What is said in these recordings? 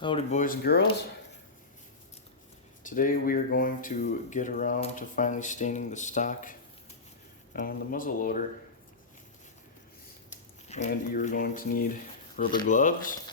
Howdy boys and girls. Today we are going to get around to finally staining the stock on the muzzle loader. And you're going to need rubber gloves,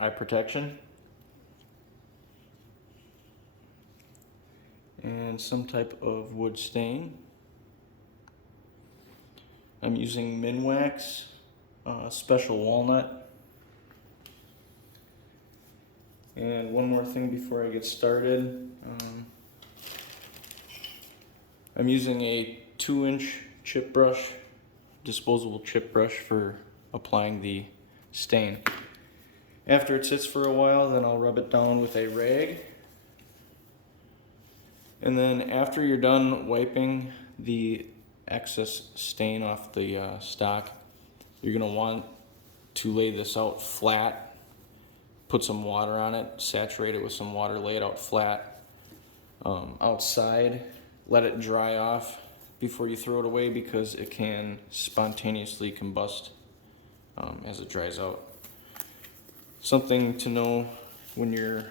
eye protection, and some type of wood stain. I'm using Minwax Special Walnut. And one more thing before I get started. I'm using a 2-inch chip brush, disposable chip brush for applying the stain. After it sits for a while, then I'll rub it down with a rag. And then after you're done wiping the excess stain off the stock, you're going to want to lay this out flat, put some water on it, saturate it with some water, lay it out flat outside, let it dry off before you throw it away because it can spontaneously combust as it dries out. Something to know when you're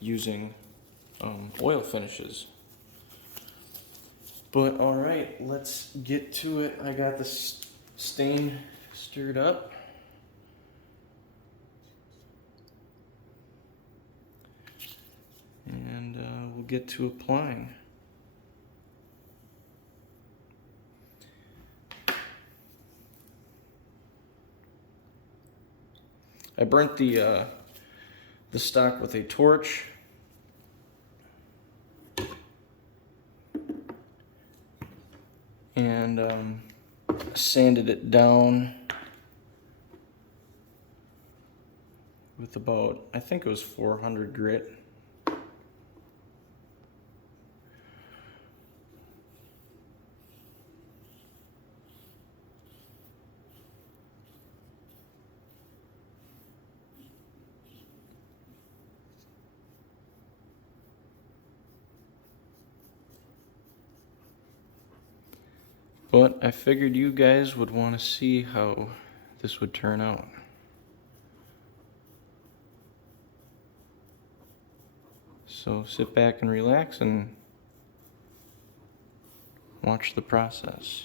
using oil finishes. But alright, let's get to it. I got this stain stirred up. And we'll get to applying. I burnt the stock with a torch. And sanded it down with about, I think it was 400 grit. But I figured you guys would want to see how this would turn out. So sit back and relax and watch the process.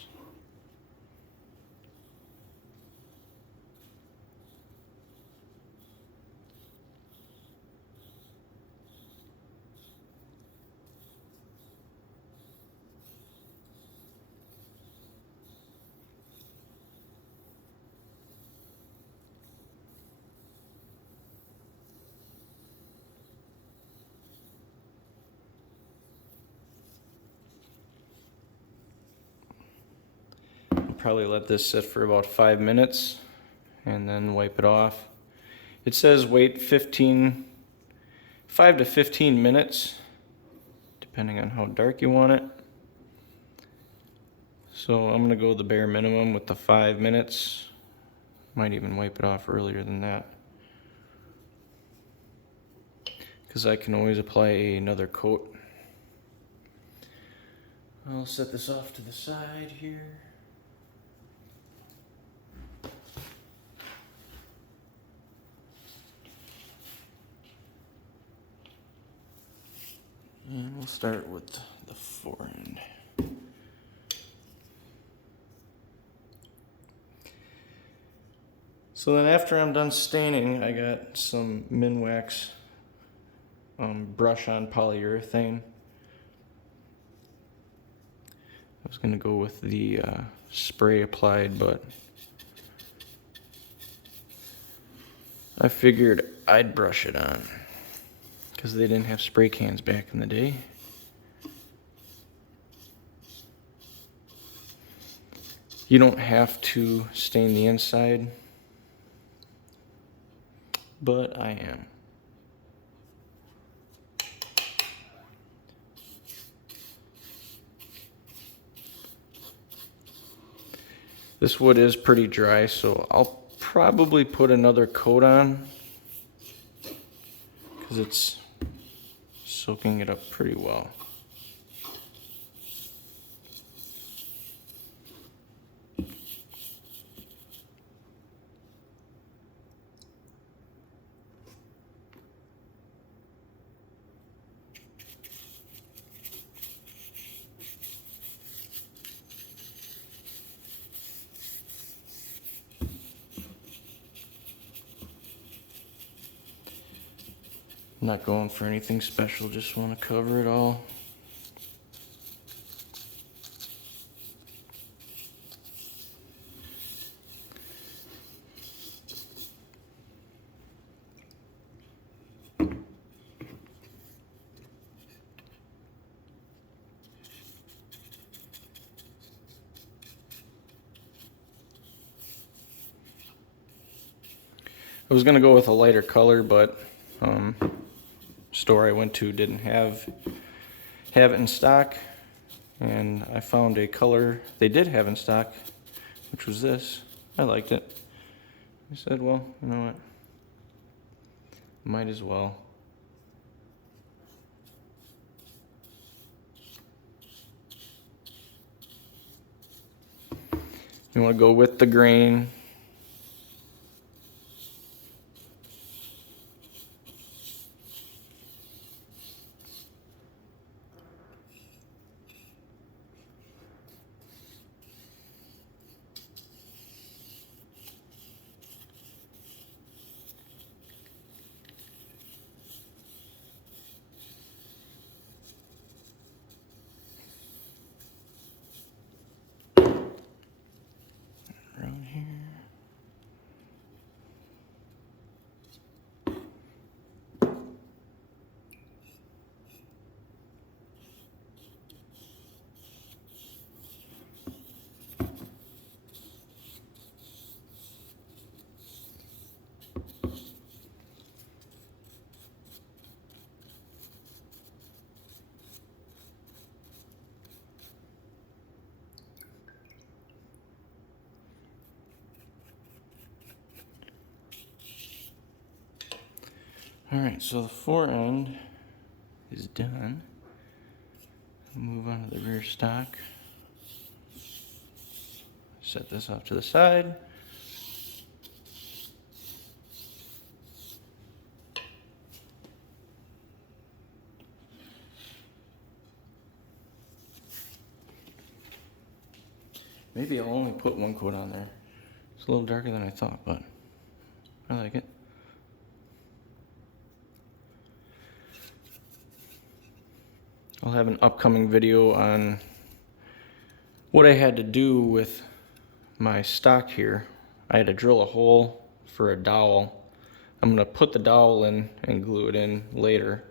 Probably let this sit for about 5 minutes and then wipe it off. It says wait 5 to 15 minutes depending on how dark you want it. So I'm gonna go the bare minimum with the 5 minutes. Might even wipe it off earlier than that, because I can always apply another coat. I'll set this off to the side here. And we'll start with the forend. So then after I'm done staining, I got some Minwax brush on polyurethane. I was gonna go with the spray applied, but I figured I'd brush it on, because they didn't have spray cans back in the day. You don't have to stain the inside, but I am. This wood is pretty dry, so I'll probably put another coat on, because it's soaking it up pretty well. Not going for anything special, just want to cover it all. I was gonna go with a lighter color, but store I went to didn't have it in stock, and I found a color they did have in stock, which was this. I liked it. I said, well, you know what? Might as well. You want to go with the grain. Around here. Alright, so the forend is done. Move on to the rear stock. Set this off to the side. Maybe I'll only put one coat on there. It's a little darker than I thought, but I like it. I'll have an upcoming video on what I had to do with my stock here. I had to drill a hole for a dowel. I'm going to put the dowel in and glue it in later.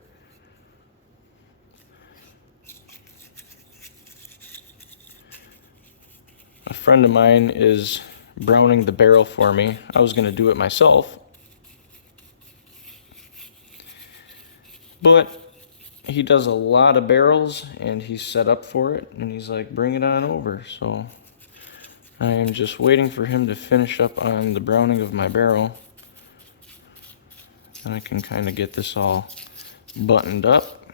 A friend of mine is browning the barrel for me. I was going to do it myself, but he does a lot of barrels and he's set up for it, and he's like, bring it on over. So I am just waiting for him to finish up on the browning of my barrel, and I can kind of get this all buttoned up.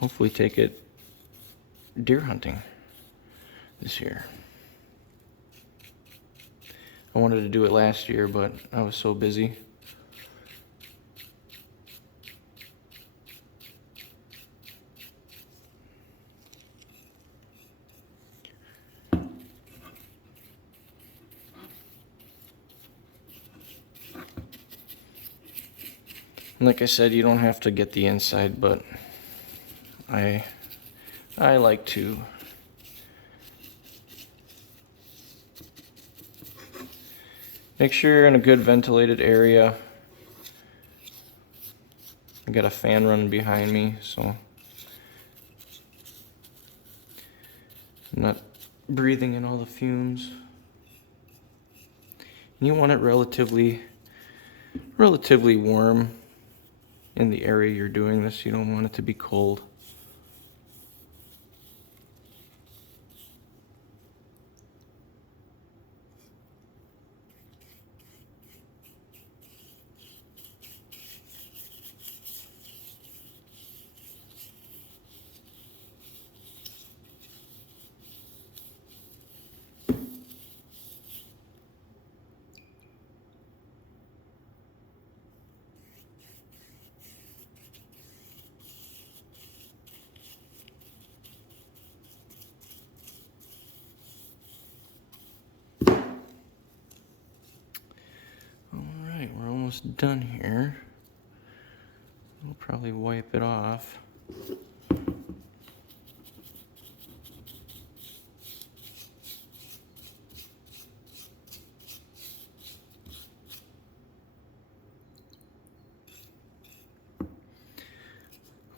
Hopefully take it deer hunting this year. I wanted to do it last year, but I was so busy. Like I said, you don't have to get the inside, but I like to. Make sure you're in a good ventilated area. I got a fan running behind me, so I'm not breathing in all the fumes. And you want it relatively warm in the area you're doing this. You don't want it to be cold. Alright, we're almost done here. probably wipe it off.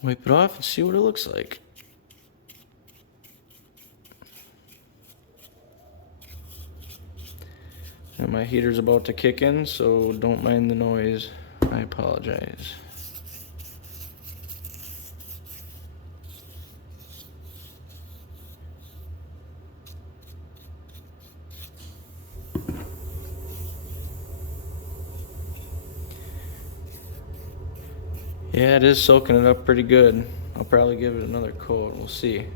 Wipe it off and see what it looks like. And my heater's about to kick in, so don't mind the noise. I apologize. Yeah, it is soaking it up pretty good. I'll probably give it another coat. We'll see.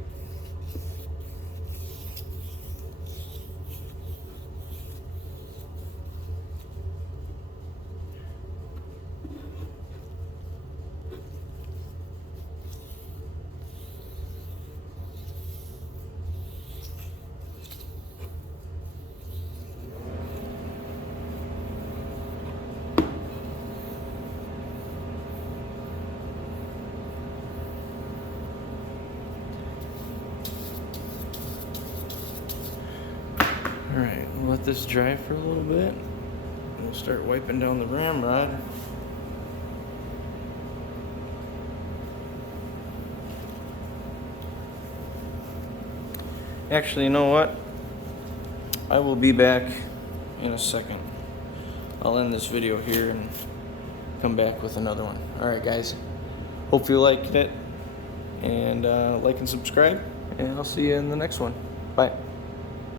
Alright, we'll let this dry for a little bit. We'll start wiping down the ramrod. Actually, you know what? I will be back in a second. I'll end this video here and come back with another one. Alright guys, hope you liked it, and like and subscribe, and I'll see you in the next one. Bye.